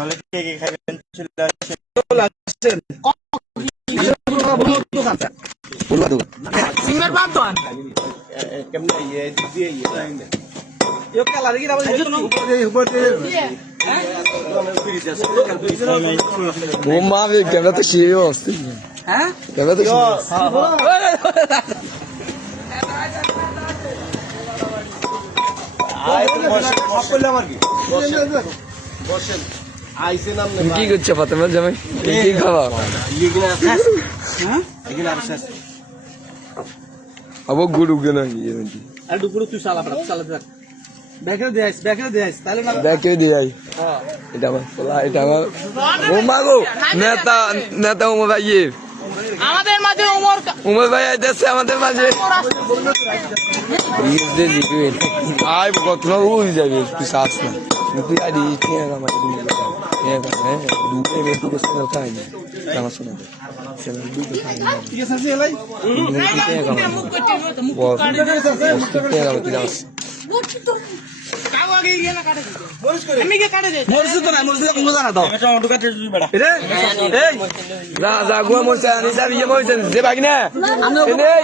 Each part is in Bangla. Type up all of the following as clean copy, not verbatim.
তাহলে কে কে খাবেন চলে আসেন সিঙ্গার পান তো কেমনে ইয়ে দিয়ে ইয়ে यो क्या ला रही है वो माँ भी कैमरा तो शेर है उससे हैं कैमरा तो কি করছে ফাতেমার জামাই কি খাওয়া আবো গুড় উগে না ইয়ে নাকি अरे दुपुर तू साला पड़ा साला देख बैकरे दे তাহলে না দেখে দিই এটা আমার এটা আমার ও মাগো নেতা উমর ভাই আমাদের মাঝে উমর ভাই আইতেছে আমাদের মাঝে আয় কত না উই যাবে তুই সাস না তুই আদি নিয়ে না মাই দিন নিয়ে না হ্যাঁ দুটো মে তো বসে না খাই না জানা শোনা সেনা দুটো খাই না ঠিক আছে এলাই মুখ করতে তো মুখ কাটে কাও আগে ইয়ে না কাটে আমি কে কাটে দে মরছে তো না মরছে কোন জানা দাও টমেটো কাটে তুই বেড়া রে এই না যা গুয়া মরছে আনি স্যার ইয়ে মরছে যে বাকি না এই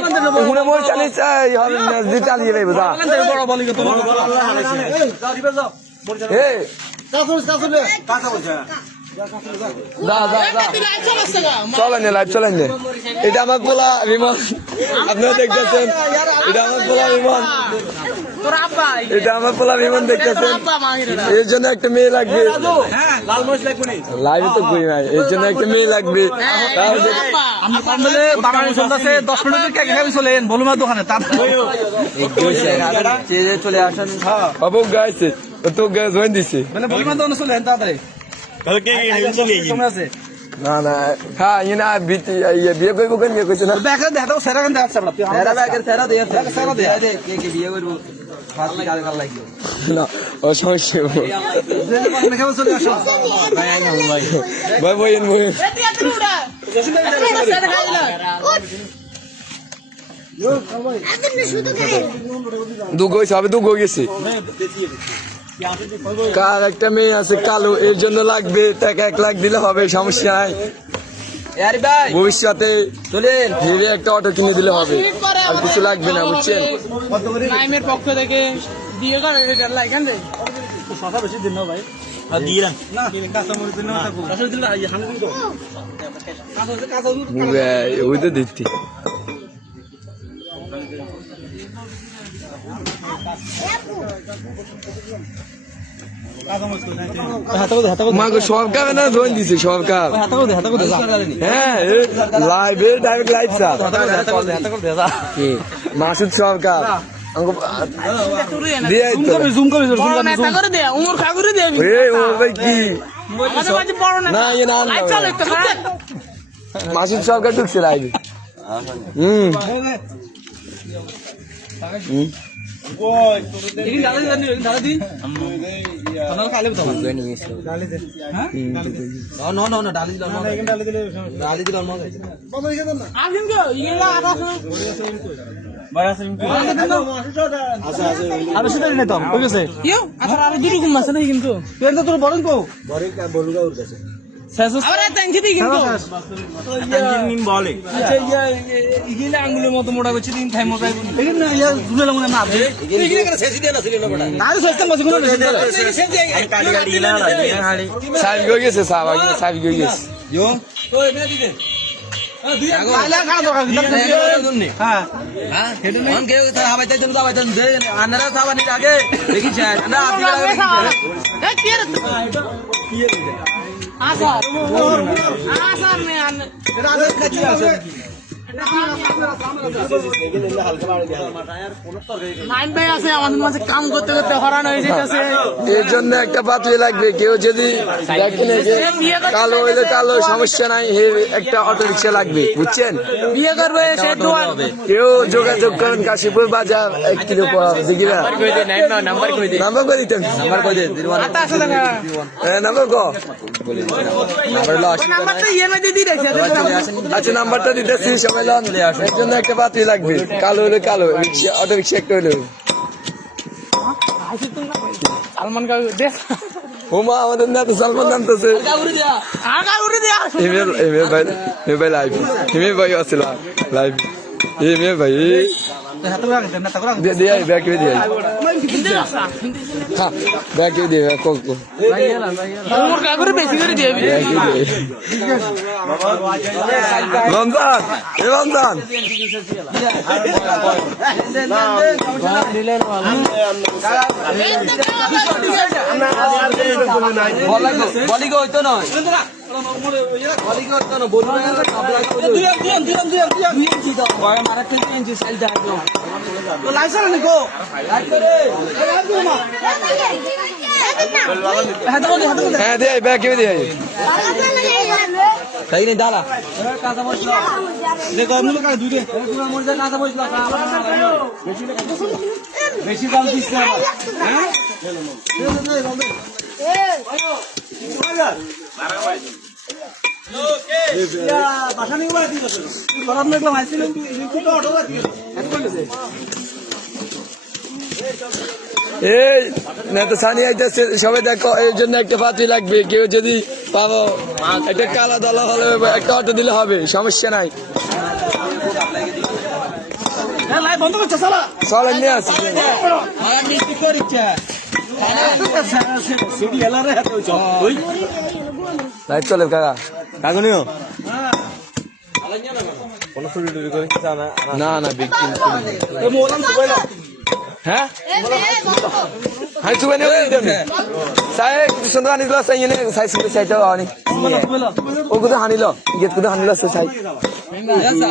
হুনে মরছে আনি স্যার হবে না যে চালিয়ে যাবে যা বড় বলি তো আল্লাহ হারাইছে যাও দিবে যাও এই কাঁচা বলছে যা যা যা তুই লাইভ চালাচ্ছে গা চলেন লাইভ চলেন এটা আমার পোলা বিমান আপনারা দেখতেছেন এটা আমার পোলা বিমান তোর আব্বা এটা আমার পোলা বিমান দেখতেছেন আব্বা মাহিরা এর জন্য একটা মেয়ে লাগবে হ্যাঁ লাল মরিচ লাগবে নি লাইভে তো করি নাই এর জন্য একটা মেয়ে লাগবে তাহলে আমি পারলে বাঙালি চলতেছে 10 মিনিটের কেক খাবি চলেন বলুমা দোকানে তার চলে আসেন বাবু গাইছে তো জয়েন দিছে মানে বলুমা দোকানে চলেন তাড়াতাড়ি তাহলে কে কে খাবেন চলে তোমরা আছে না না হ্যাঁ ইনা বিয়ে করবো কেন বিয়ে করছে না দেখে দেখা দাও সেরা কেন দেখাচ্ছে আমরা সেরা ব্যাগের সেরা দিয়ে সেরা দে কে বিয়ে করবো না ও সমস্যা খাবো চলে আসো ভাই বইন বইন এতে এত উড়া সেটা খাইলা দুগো সবে দুগো গেছে কার একটা মেয়ে আছে কালো এর জন্য লাগবে টাকা 1 লাখ দিলে হবে সমস্যা নাই ভবিষ্যতে চলেন ভেবে একটা অটো কিনে দিলে হবে আর কিছু লাগবে না বুঝছেন নাইমের পক্ষ থেকে দিয়ে করে এটা লাইকেন দে শশা বেশি দিন না ভাই আর দিয়ে না কাঁচা মরিচ না থাকো কাঁচা দিন না এই হানে দিন তো কাঁচা ওই তো দেখছি মাগো সব কাবে না জয়েন দিছে সব কাপ হ্যাঁ লাইভে ডাইরেক্ট লাইভ স্যার মাসুদ সব কাপ দিয়ে জুম করে নেতা করে দে উমর খা করে দে ভাই কি আমাদের মাঝে বড় না না ইয়ে না লাইভ চালু তো মাসুদ সব কাপ ঢুকছে লাইভে এদিন দাদা দি আপনারা খাইলে তো ডালি দে হ্যাঁ না ডালি দিলাম ডালি দিলাম আসেন গো ইয়েলা আরাস বড় আছে আরে সেটা নেই তো ঠিক আছে ইয়ো আসার আর দুটো ঘুম আছে না কিন্তু তুই তো তোর বলেন কো বলুগা উড় গেছে আবার ট্যাঙ্কি দি কিন্তু নিম বলে আচ্ছা ইগিলা আঙ্গুলের মতো মোটা করছে দিন খাই মোটা এখানে না ইয়া দুলে লাগনে না আপনি এখানে করে শেষই দেনা ছিল না বড়া না সস্তা মাছ গুলো কালি কালি না সাহেব গিয়ে গেছে সাহেব গিয়ে গেছে ইয়ো তো এমনি দিতে দুই আলা খাওয়া দরকার হ্যাঁ হ্যাঁ হেডে নাই কেউ তা হাবাইতে দেন দাবাইতে দে আনারা সাবানি আগে দেখি চাই না আপনি এ কি রে আসার আসার মে আন রাজা কাছে আছে নাইম ভাই আছে আমাদের মাঝে কাম করতে করতে হরান হয়ে যেতেছে এর জন্য একটা পাত্রী লাগবে কেউ যদি দেখেন যে কালো হইলে কালো সমস্যা নাই একটা অটো রিক্সা লাগবে বুঝছেন বিয়ে করবে সে দোয়ার কেউ যোগাযোগ করেন কাশীপুর বাজার 1 কিলো দিগিরা নাম্বার করে দিতেন আটা আছে টাকা নাম্বার কো নাম্বারটা ইএমআই দিয়ে দিয়েছে আচ্ছা নাম্বারটা দিতেছি সবাই লন এর জন্য একটা পাত্রী লাগবে কালো হলে কালো রিক্সা অটো রিক্সা একটা হইলো সালমান কাকু দেখ ও মা আমাদের না তো সালমান নামতেছে কাউরে দিয়া আগা উঠে দিয়া এমএ ভাই লাইভ এমএ ভাই আছে লাইভ এমএ ভাই হাত করে রাখেন না তাকরা দে দে ব্যাক করে দে হিন্দি ভাষা হ্যাঁ ব্যাক করে দে কোক মোর কাগরে বেশি করে দিবি রমজান এ রমজান বলি গো হইতো নয় বলি গো হইতো না বলু না কয় মারা খেলতে এনজি সেল দা একদম তো লাইসেন্স নে গো হ্যাঁ দে ব্যাক করে দে তাই নেই দালা কাঁচা মশলা দেখো আমি লোক দুই দে মরজা কাঁচা মশলা বেশি দাম দিছ না হ্যাঁ বাসা নিয়ে বাড়ি দিছ গরম লাগলো আইছিলেন তুই তো অটো বাড়ি এত কইছে এই নেতা সানি আইতেছে সবাই দেখো এর জন্য একটা পাত্রী লাগবে কেউ যদি পাবো একটা কালা দলা হলে একটা অটো দিলে হবে সমস্যা নাই হ্যাঁ লাইভ বন্ধ করছ শালা চলেন নিয়ে আসি মারা মিষ্টি করিচ্ছে সিডি এলারে হাতে হইছ ওই লাইট চলে কাকা কাগনিও কোনো চুরি টুরি করে না না বিক্রি এ মোলান সুবাইলা হ্যাঁ হাই সুবাই নিয়ে দিতে সাই সুন্দর আনিল সাই এনে সাই সুন্দর সাইটা আনি ও কোথায় হানিল গেট কোথায় হানিল সাই আচ্ছা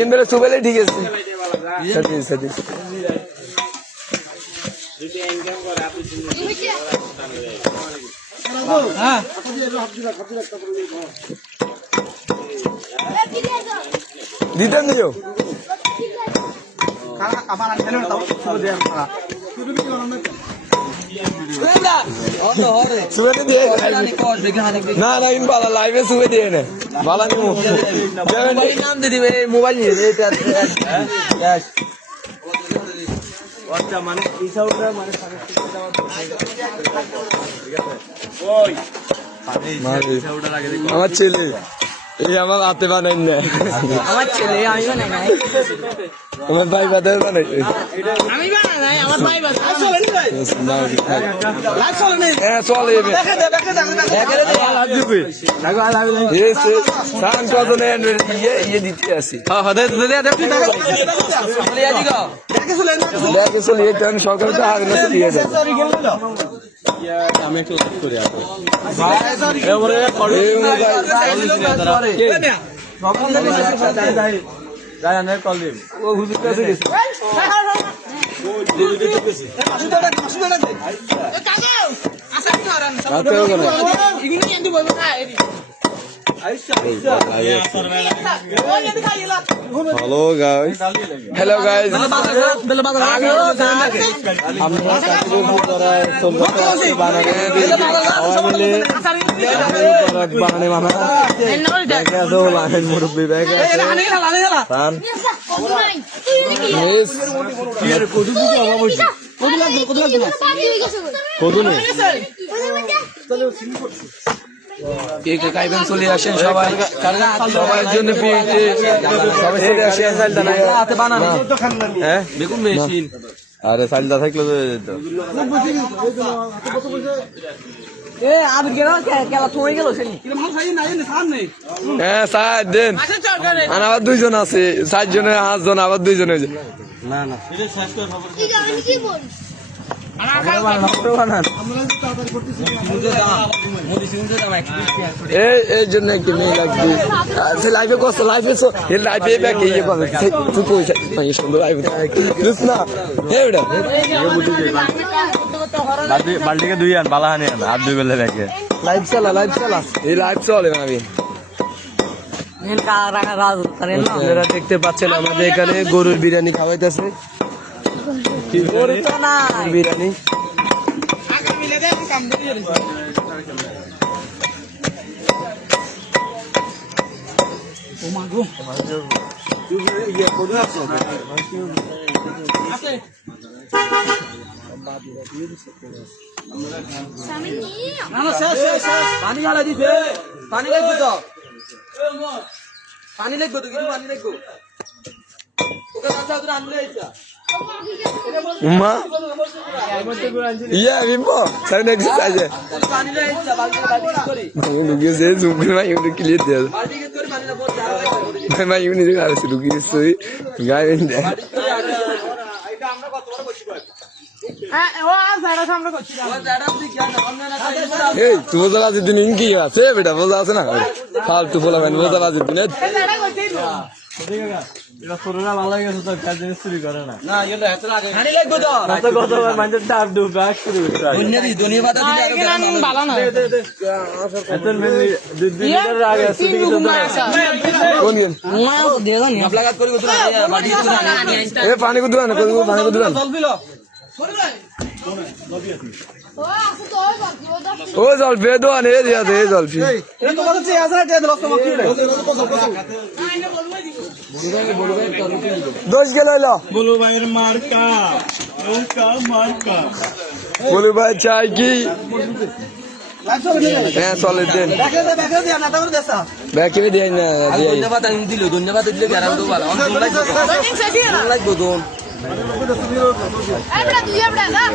ইন্দ্র সুবেলে ঠিক আছে সাথে সাথে হ্যাঁ দিতেন দিও আমার আনলে না তো দেন খারাপ অত হরে সুবেলে দিয়ে জানি কর দেখে হানি না না ইন বালা লাইভে সুবে দিয়ে নে বালা নিমু যাবেন মোবাইল নাম দিয়ে দিবে মোবাইল নিয়ে এটা গ্যাস আচ্ছা মানে এই সাউন্ডটা মানে আমার ছেলে এই আমার হাতে বানাই না আমার ছেলে আমি বানাই নাই আমার ভাই বাদার বানাই আমি বানাই নাই আমার ভাই বানাই চলে নি ভাই লাইভ চলে নি হ্যাঁ চলে দেখে দে এই সে সান কত নেন ইয়ে দিতে আসি হ্যাঁ হ্যাঁ দে লিয়া দিগো দেখে চলে নি দেখে চলে এটা আমি সকালে তো আগে না দিয়ে দেব আমি একটু লাইভ করি আপনি এই মোবাইল যাই আনে কল দিন ও হুজুর কাছে গেছে হ্যালো গাইস হ্যালো গাইস আমরা বানানে মানা দেখে আসো লাইন মুরব্বি দেখে তান মিস কদুনে কে কে কাইবেন চলে আসেন সবাই সবার জন্য পিএইচডি সবাই চলে আসেন হাতে বানানো হ্যাঁ বেগুন মেশিন আরে সাইলদা থাকলে তো যেত এ আব গেল খেলা থই গেল সেনি কি মানুষ আই না জানি সামনে হ্যাঁ সাত দিন আচ্ছা চল করে আর আবার দুইজন আছে 7 জনের 8 জন আবার দুইজন হয়েছে না না এই জন্য একটু মেয়ে লাগবে সে লাইফে কষ্ট লাইফে লাইফে ব্যাক ইয়ে পাবে তুই কই সুন্দর লাইফে না হে বেটা বাল্টিকে দুই আন বালা হানি আন আর দুই বেলে ব্যাগে লাইভ চালা এই লাইভ চলে আমি নীল কা রাখা রাজ করে না আপনারা দেখতে পাচ্ছেন আমাদের এখানে গরুর বিরিয়ানি খাওয়াইতেছে গরু তো না বিরিয়ানি আগে মিলে দে কাম দিয়ে না না শেষ শেষ শেষ পানি ঢালা দিছে পানি লাগবে তো পানি লাগবে তো কিছু পানি লাগবে ওকে রাস্তা ধরে আনলে আইছা উম্মা ইয়া বিম্বো সাইড এক্সারসাইজ পানি লাগে আইছা বালতি করি লুকিয়ে সে জুম করে মাই ইউনি ক্লিয়ার দে বালতি কে করে পানি না বহুত ঢালা মাই ইউনি যে আর লুকিয়ে সই গায় দে এটা আমরা কত বড় করছি ভাই হ্যাঁ ও আর সাইডে সামনে করছি ও জাডা তুই কেন আমরা না এই তুই বোঝা আছে দিন কি আছে বেটা বোঝা আছে না ফালতু বলা মানে বোঝা আছে দিন সাইডে করছি এটা ছোটরা ভালো লাগে তো কাজ জিনিস চুরি করে না না এটা এত আগে পানি লাগবে তো কত কতবার মানুষের ডাব ডুব ব্যাগ শুরু করতে হয় ধনিয়া পাতা দিলে আরো ভালো না এত মেনলি 2 মিনিটের আগে চুরি করতে কোন গেম লাগাত করি তো বাড়ি তো এ পানি কো দুয়া না পানি কো দুয়া জল পিলো ও জল পে দোয়া নে দিয়া দে জল পি এটা তো কথা আছে না দিয়ে লস তোমাকে দোষ গেল হইলো বলো ভাইয়ের মার্কা নৌকা মার্কা বলে ভাই চাই কি লাগছো না হ্যাঁ চলে দেন দেখে দে না তাহলে দেসা ব্যাকে দিয়ে না দিয়ে ধন্যবাদ আমি দিল ধন্যবাদ দিলে গ্যারান্টি তো ভালো অনেক লাগবে সেটি লাগবে তো Ay, pero tú ya, ¿verdad?